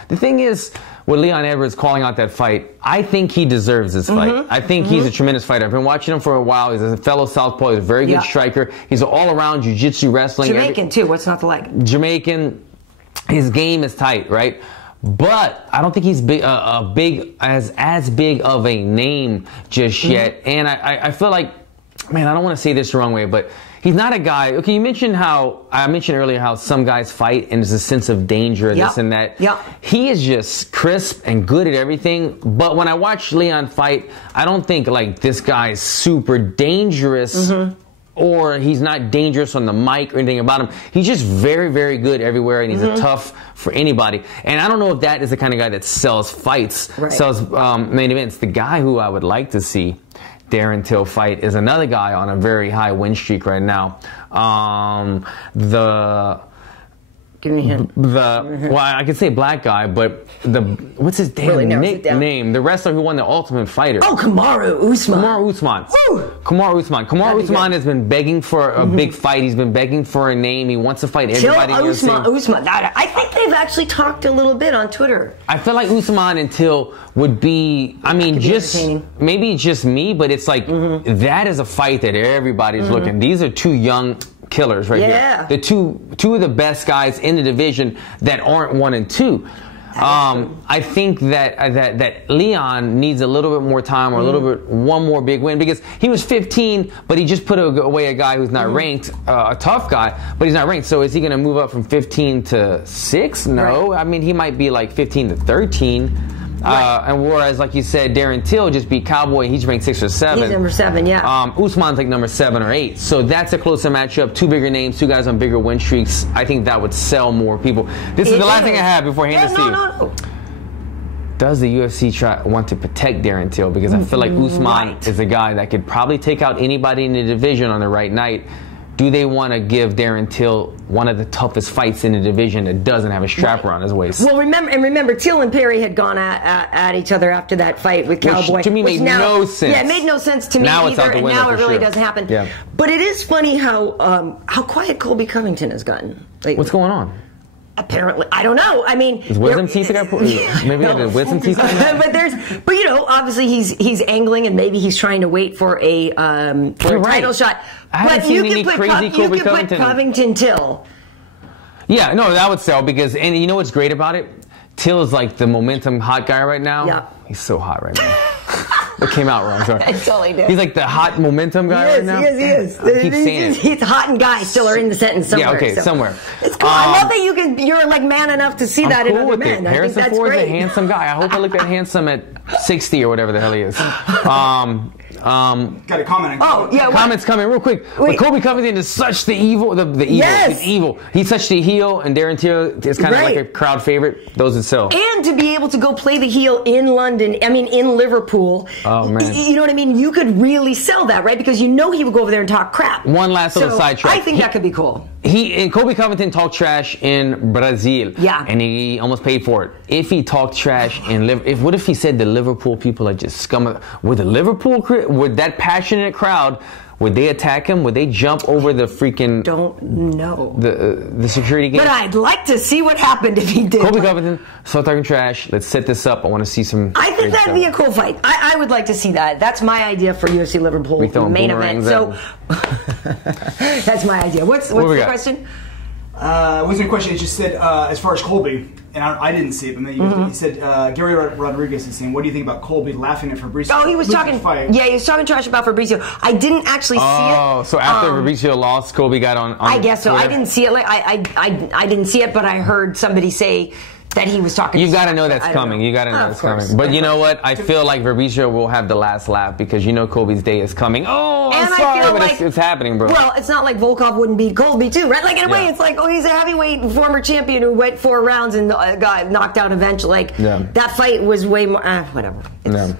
The thing is, with Leon Edwards calling out that fight, I think he deserves this fight. I think he's a tremendous fighter. I've been watching him for a while. He's a fellow southpaw. He's a very good striker. He's an all-around jiu-jitsu wrestling. Jamaican, too. What's not to like? Jamaican. His game is tight, right? But I don't think he's as big of a name just yet. And I feel like, man, I don't want to say this the wrong way, but he's not a guy. Okay, you mentioned I mentioned earlier how some guys fight and there's a sense of danger, this and that. He is just crisp and good at everything. But when I watch Leon fight, I don't think like this guy's super dangerous or he's not dangerous on the mic or anything about him. He's just very, very good everywhere, and he's a tough for anybody. And I don't know if that is the kind of guy that sells fights, sells main events. The guy who I would like to see Darren Till fight is another guy on a very high win streak right now. Give me a hint. Well, I could say black guy, but what's his damn nickname? The wrestler who won the Ultimate Fighter. Oh, Kamaru Usman. Kamaru Usman has been begging for a big fight. He's been begging for a name. He wants to fight everybody. Usman. I think they've actually talked a little bit on Twitter. I feel like Usman and Till would be, I mean, maybe just me, but it's like that is a fight that everybody's looking. These are 2 young killers right here. The two of the best guys in the division that aren't 1 and 2. I think that Leon needs a little bit more time, or a little bit one more big win, because he was 15, but he just put away a guy who's not ranked, a tough guy, but he's not ranked. So is he going to move up from 15 to 6? No, I mean he might be like 15 to 13. And whereas, like you said, Darren Till just beat Cowboy. He's ranked 6 or 7. He's number 7, yeah. Usman's like number 7 or 8. So that's a closer matchup. 2 bigger names, 2 guys on bigger win streaks. I think that would sell more people. This is the last thing I have before I hand this to you. No. Does the UFC want to protect Darren Till? Because I feel like Usman is a guy that could probably take out anybody in the division on the right night. Do they want to give Darren Till one of the toughest fights in the division that doesn't have a strap around his waist? Well, remember, Till and Perry had gone at each other after that fight with Cowboy. Which to me made no sense. Yeah, it made no sense to me either, and now it really doesn't happen. Yeah. But it is funny how quiet Colby Covington has gotten lately. What's going on? Apparently, I don't know. I mean, is wisdom teeth maybe no. Wisdom teeth. but you know, obviously he's angling, and maybe he's trying to wait for a title shot. But you can put Covington Till. Yeah, no, that would sell, because, and you know what's great about it? Till is like the momentum hot guy right now. Yeah, he's so hot right now. It came out wrong. Sorry. I totally did. He's like the hot momentum guy right now. He is. I keep saying it. He's hot and guy still are in the sentence somewhere. Yeah, okay, somewhere. It's cool. I love that you're like man enough to see that in other men. Harrison Ford's a handsome guy. I hope I look that handsome at 60 or whatever the hell he is. Got a comment. Oh, yeah. Comments coming real quick. But Colby Covington is such the evil. The evil. Yes. He's evil. He's such the heel, and Darren Till is kind of like a crowd favorite. Those that sell. And to be able to go play the heel in London, I mean, in Liverpool. Oh, man. You know what I mean? You could really sell that, right? Because you know he would go over there and talk crap. One last little sidetrack. I think that could be cool. Colby Covington talked trash in Brazil. Yeah. And he almost paid for it. If he talked trash in Liverpool, what if he said the Liverpool people are just scum? Would that passionate crowd, would they attack him? Would they jump over the freaking... Don't know. The security gate? But I'd like to see what happened if he did. Colby Covington, start talking trash. Let's set this up. I want to see some... I think that'd be a cool fight. I would like to see that. That's my idea for UFC Liverpool main event. So that's my idea. What's the question? It wasn't a question. It just said, as far as Colby, and I didn't see it, but maybe he said, Gary Rodriguez is saying, what do you think about Colby laughing at Fabricio? Oh, he was talking. Yeah, he was talking trash about Fabricio. I didn't actually see it. Oh, so after Fabricio lost, Colby got on I guess so. Twitter? I didn't see it. Like I didn't see it, but I heard somebody say that he was talking. You got to know that's coming. You got to know it's coming. But you know what? I feel like Fabricio will have the last laugh because you know Colby's day is coming. Oh, I'm sorry, but it's happening, bro. Well, it's not like Volkov wouldn't beat Colby too, right? Like in a way, it's like, oh, he's a heavyweight former champion who went 4 rounds and got knocked out eventually. Like that fight was way more. Whatever.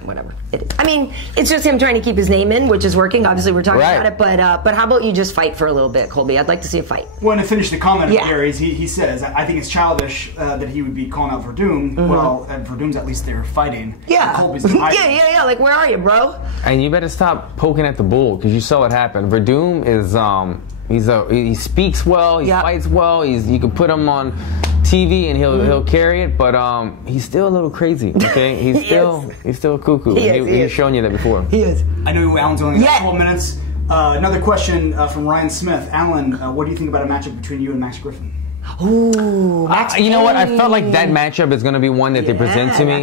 Whatever. I mean, it's just him trying to keep his name in, which is working. Obviously, we're talking about it, but how about you just fight for a little bit, Colby? I'd like to see a fight. Well, to finish the comment of Gary's, he says, I think it's childish that he would be calling out Werdum. Well, at Werdum's at least they're fighting. Yeah. Colby's yeah. Like, where are you, bro? And you better stop poking at the bull because you saw what happened. Werdum is he speaks well, he fights well. You can put him on TV and he'll carry it, but he's still a little crazy. Okay, he's still cuckoo. He's shown you that before. He is. I know Alan's only got 12 minutes. Another question from Ryan Smith. Alan, what do you think about a matchup between you and Max Griffin? Ooh, Max. You know what? I felt like that matchup is going to be one that they present to me.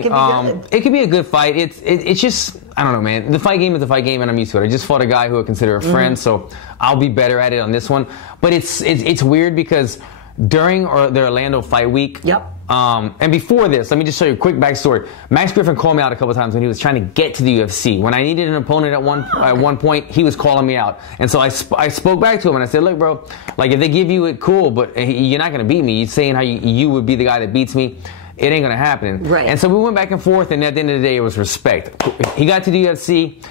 It could be a good fight. It's just, I don't know, man. The fight game is a fight game, and I'm used to it. I just fought a guy who I consider a friend, so I'll be better at it on this one. But it's weird because during the Orlando fight week, and before this, let me just show you a quick backstory. Max Griffin called me out a couple times when he was trying to get to the UFC. When I needed an opponent at one point, he was calling me out. And so I spoke back to him and I said, look, bro, like if they give you it, cool, but you're not going to beat me. You're saying how you would be the guy that beats me. It ain't going to happen. Right. And so we went back and forth, and at the end of the day, it was respect. He got to the UFC.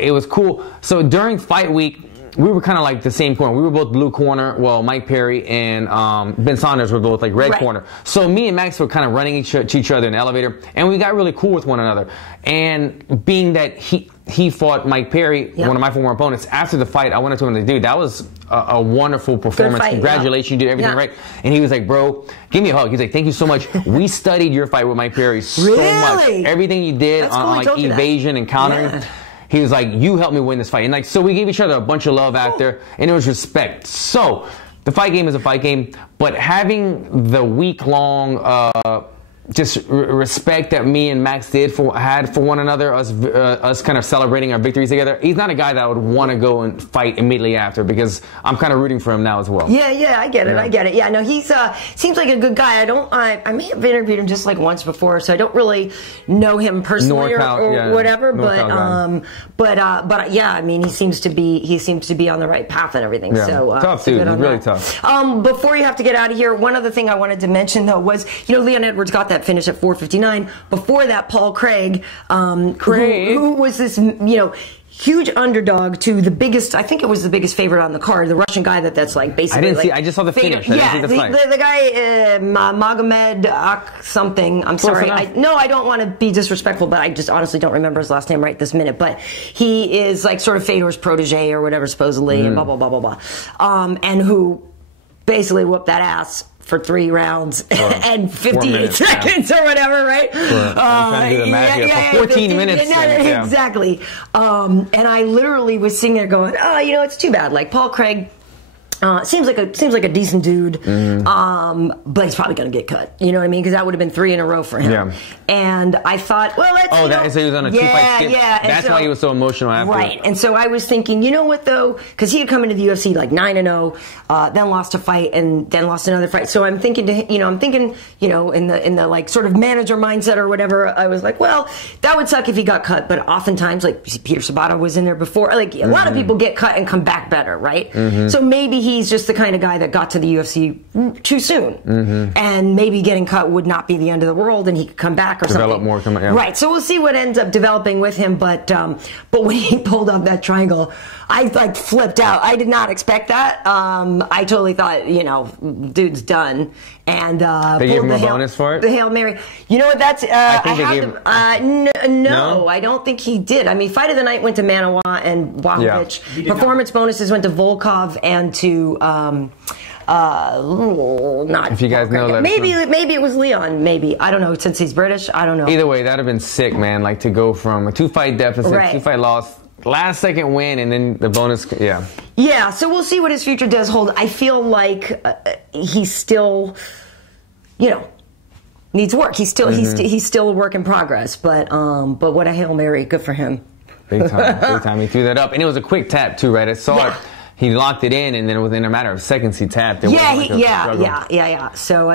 It was cool. So during fight week, we were kind of like the same corner. We were both blue corner. Well, Mike Perry and Ben Saunders were both like red corner. So me and Max were kind of running to each other in the elevator, and we got really cool with one another. And being that he fought Mike Perry, one of my former opponents, after the fight, I went up to him and dude, that was a wonderful performance. Fight, congratulations, you did everything right. And he was like, bro, give me a hug. He's like, thank you so much. We studied your fight with Mike Perry so much. Everything you did on like evasion and countering. He was like, you helped me win this fight. And like, so we gave each other a bunch of love after, and it was respect. So the fight game is a fight game, but having the week-long just respect that me and Max had for one another, us kind of celebrating our victories together. He's not a guy that I would want to go and fight immediately after because I'm kind of rooting for him now as well. Yeah, I get it. I get it. Yeah, no, he's seems like a good guy. I may have interviewed him just like once before, so I don't really know him personally or whatever. But yeah, I mean, he seems to be on the right path and everything. Yeah. So tough dude, he's really tough. Before you have to get out of here, one other thing I wanted to mention though was, Leon Edwards got that finish at 4:59. Before that, Paul Craig, who was this, huge underdog to the biggest, I think it was the biggest favorite on the card, the Russian guy that's like basically. I just saw the finish. I didn't see the fight. The guy, Magomed something. I'm sorry. I don't want to be disrespectful, but I just honestly don't remember his last name right this minute. But he is like sort of Fedor's protege or whatever, supposedly, and blah, blah, blah, blah, blah. And who basically whooped that ass for 3 rounds and 58 seconds or whatever, right? I'm trying to do the math here. For 14 minutes. Exactly. And I literally was sitting there going, it's too bad. Like, Paul Craig, Seems like a decent dude, but he's probably going to get cut. You know what I mean? Because that would have been 3 in a row for him. Yeah. And I thought, well, that's so he was on a 2-fight skip. Yeah, that's why he was so emotional after. Right. And so I was thinking, you know what though? Because he had come into the UFC like 9-0, then lost a fight, and then lost another fight. So I'm thinking, in the like sort of manager mindset or whatever. I was like, well, that would suck if he got cut. But oftentimes, like Peter Sobotta was in there before. Like a lot of people get cut and come back better, right? So maybe he's just the kind of guy that got to the UFC too soon, and maybe getting cut would not be the end of the world, and he could come back or develop something. More, right. So we'll see what ends up developing with him. But when he pulled up that triangle, I like flipped out. I did not expect that. I totally thought, dude's done. And they gave him a bonus for it. The Hail Mary. You know what? That's I think they gave no, I don't think he did. I mean, fight of the night went to Manuwa and Blachowicz. Yeah. Performance bonuses went to Volkov and to not. If you guys know that, maybe it was Leon. Maybe, I don't know. Since he's British, I don't know. Either way, that'd have been sick, man. Like to go from a 2-fight deficit, 2-fight loss, last second win, and then the bonus. Yeah. So we'll see what his future does hold. I feel like he's still, needs work. He's still he's still a work in progress. But what a Hail Mary. Good for him. Big time. Big time. He threw that up, and it was a quick tap too, right? I saw it. He locked it in, and then within a matter of seconds, he tapped. Yeah. So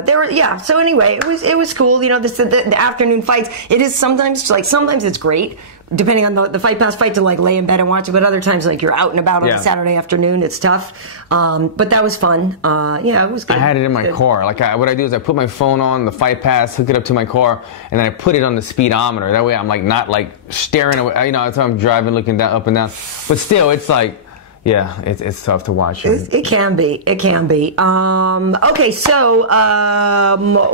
So anyway, it was cool. The afternoon fights. It is sometimes it's great, depending on the Fight Pass fight, to like lay in bed and watch it. But other times, like you're out and about on a Saturday afternoon, it's tough. But that was fun. It was good. I had it in my car. Like what I do is I put my phone on the Fight Pass, hook it up to my car, and then I put it on the speedometer. That way, I'm like not like staring away. That's how I'm driving, looking down, up and down. But still, it's like. Yeah, it's tough to watch. It can be. Okay, so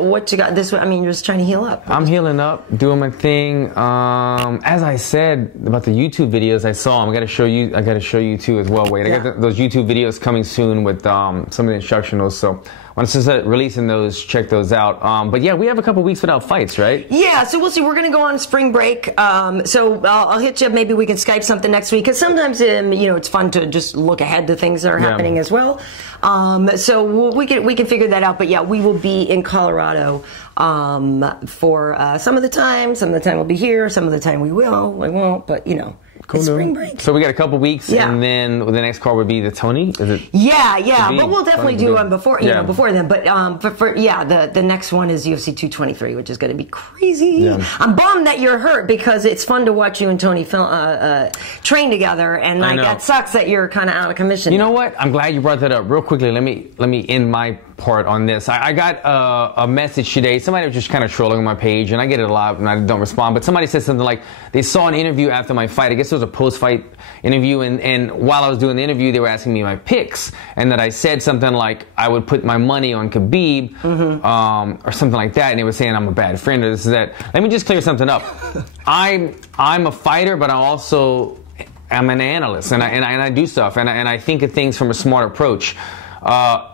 what you got this one? I mean, you're just trying to heal up. I'm healing up, doing my thing. As I said about the YouTube videos I saw, I got to show you too as well. Wait, I got those YouTube videos coming soon with some of the instructionals. So once I start releasing those, check those out. But yeah, we have a couple weeks without fights, right? Yeah, so we'll see. We're going to go on spring break. So I'll hit you up. Maybe we can Skype something next week. Because sometimes, it's fun to just look ahead to things that are happening as well. So we can figure that out. But yeah, we will be in Colorado for some of the time. Some of the time we'll be here. Some of the time we won't. But, Cool. It's spring break. So we got a couple weeks, and then the next card would be the Tony. Is it? Yeah. But we'll definitely do one before, before then. But the next one is UFC 223, which is going to be crazy. Yeah. I'm bummed that you're hurt because it's fun to watch you and Tony train together, and that sucks that you're kind of out of commission. You know what? I'm glad you brought that up. Real quickly, let me end my part on this. I got a message today. Somebody was just kind of trolling on my page, and I get it a lot, and I don't respond. But somebody said something like they saw an interview after my fight. I guess it was a post-fight interview, and while I was doing the interview, they were asking me my picks, and that I said something like I would put my money on Khabib, or something like that, and they were saying I'm a bad friend or this is that. Let me just clear something up. I'm a fighter, but I'm an analyst, and I do stuff, and I think of things from a smart approach.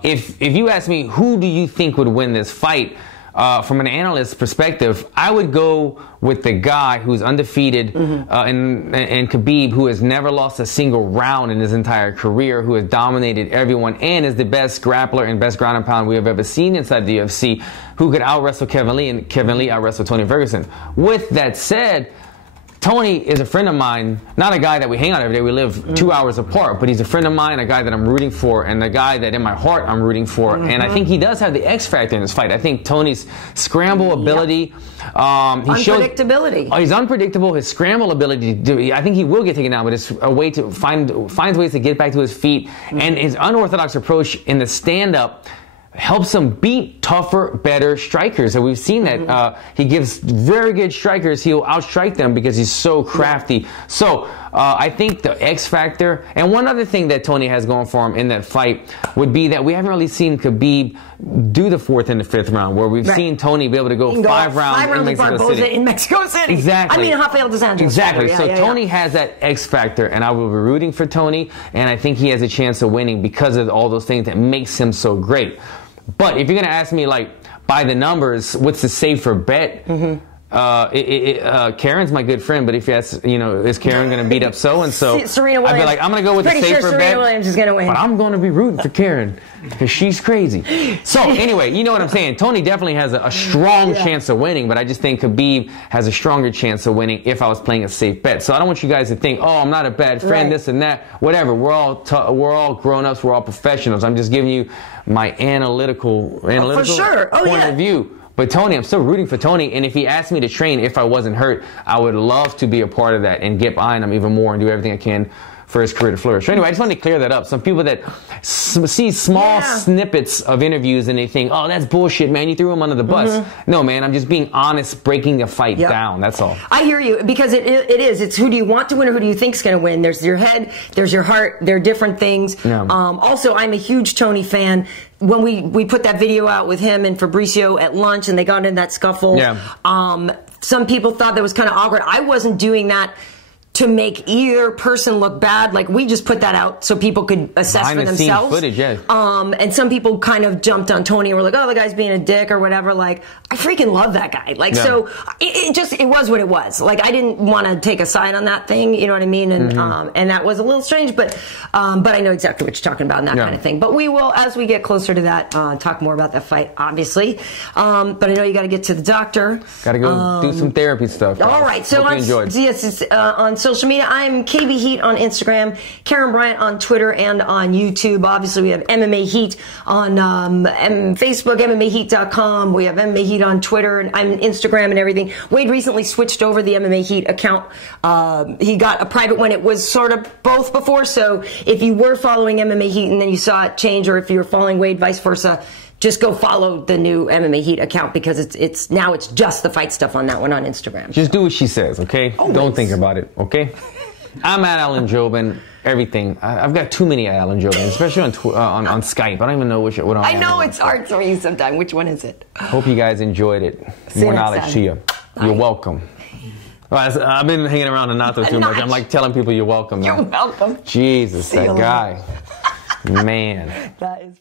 If you ask me who do you think would win this fight, from an analyst's perspective, I would go with the guy who's undefeated, and Khabib, who has never lost a single round in his entire career, who has dominated everyone, and is the best grappler and best ground and pound we have ever seen inside the UFC, who could out-wrestle Kevin Lee, and Kevin Lee out-wrestle Tony Ferguson. With that said, Tony is a friend of mine, not a guy that we hang out every day. We live 2 hours apart, but he's a friend of mine, a guy that I'm rooting for, and a guy that in my heart I'm rooting for. And I think he does have the X factor in this fight. I think Tony's scramble ability, unpredictability. He's unpredictable. His scramble ability, I think he will get taken down, but it's a way to finds ways to get back to his feet, and his unorthodox approach in the stand-up helps him beat tougher, better strikers. And we've seen that he gives very good strikers, he'll outstrike them because he's so crafty. So I think the X factor, and one other thing that Tony has going for him in that fight would be that we haven't really seen Khabib do the 4th and the 5th round, where we've seen Tony be able to go 5 rounds in Mexico City. Exactly. I mean, Rafael dos Anjos. Exactly. So Tony has that X factor, and I will be rooting for Tony, and I think he has a chance of winning because of all those things that makes him so great. But if you're going to ask me, like, by the numbers, what's the safer bet? Karyn's my good friend, but if that's, you know, is Karyn going to beat up so-and-so? Serena Williams. I'd be like, I'm going to go with the safer bet. Serena Williams is going to win. But I'm going to be rooting for Karyn because she's crazy. So anyway, you know what I'm saying. Tony definitely has a strong chance of winning, but I just think Khabib has a stronger chance of winning if I was playing a safe bet. So I don't want you guys to think, oh, I'm not a bad friend, this and that, whatever. We're all grown-ups. We're all professionals. I'm just giving you my analytical point of view. But Tony, I'm still rooting for Tony, and if he asked me to train if I wasn't hurt, I would love to be a part of that and get behind him even more and do everything I can for his career to flourish. So anyway, I just wanted to clear that up. Some people that see small snippets of interviews and they think, oh, that's bullshit, man. You threw him under the bus. No, man, I'm just being honest, breaking the fight down. That's all. I hear you, because it is. It's who do you want to win or who do you think is going to win. There's your head, there's your heart. They're different things. Yeah. Also, I'm a huge Tony fan. When we put that video out with him and Fabricio at lunch and they got in that scuffle, some people thought that was kind of awkward. I wasn't doing that to make either person look bad. Like, we just put that out so people could assess for themselves. Footage, and some people kind of jumped on Tony and were like, oh, the guy's being a dick or whatever. Like, I freaking love that guy. Like, so it was what it was. Like, I didn't want to take a side on that thing, you know what I mean? And and that was a little strange, but I know exactly what you're talking about and that kind of thing. But we will, as we get closer to that, talk more about that fight, obviously. But I know you got to get to the doctor. Got to go do some therapy stuff. All right. So on social media, I'm KB Heat on Instagram, Karyn Bryant on Twitter and on YouTube. Obviously, we have MMA Heat on Facebook, MMAHeat.com. We have MMA Heat on Twitter, and I'm on Instagram and everything. Wade recently switched over the MMA Heat account. He got a private one. It was sort of both before, so if you were following MMA Heat and then you saw it change, or if you were following Wade, vice versa, just go follow the new MMA Heat account, because it's now just the fight stuff on that one on Instagram. Just do what she says, okay? Always. Don't think about it, okay? I'm at Alan Jouban. Everything. I've got too many Alan Jouban, especially on Skype. I don't even know what I'm on. I know it's hard for you sometimes. Which one is it? Hope you guys enjoyed it. More knowledge to you. You're welcome. Well, I've been hanging around Anato too much. I'm like telling people you're welcome. You're welcome. Jesus, that guy. Man. That is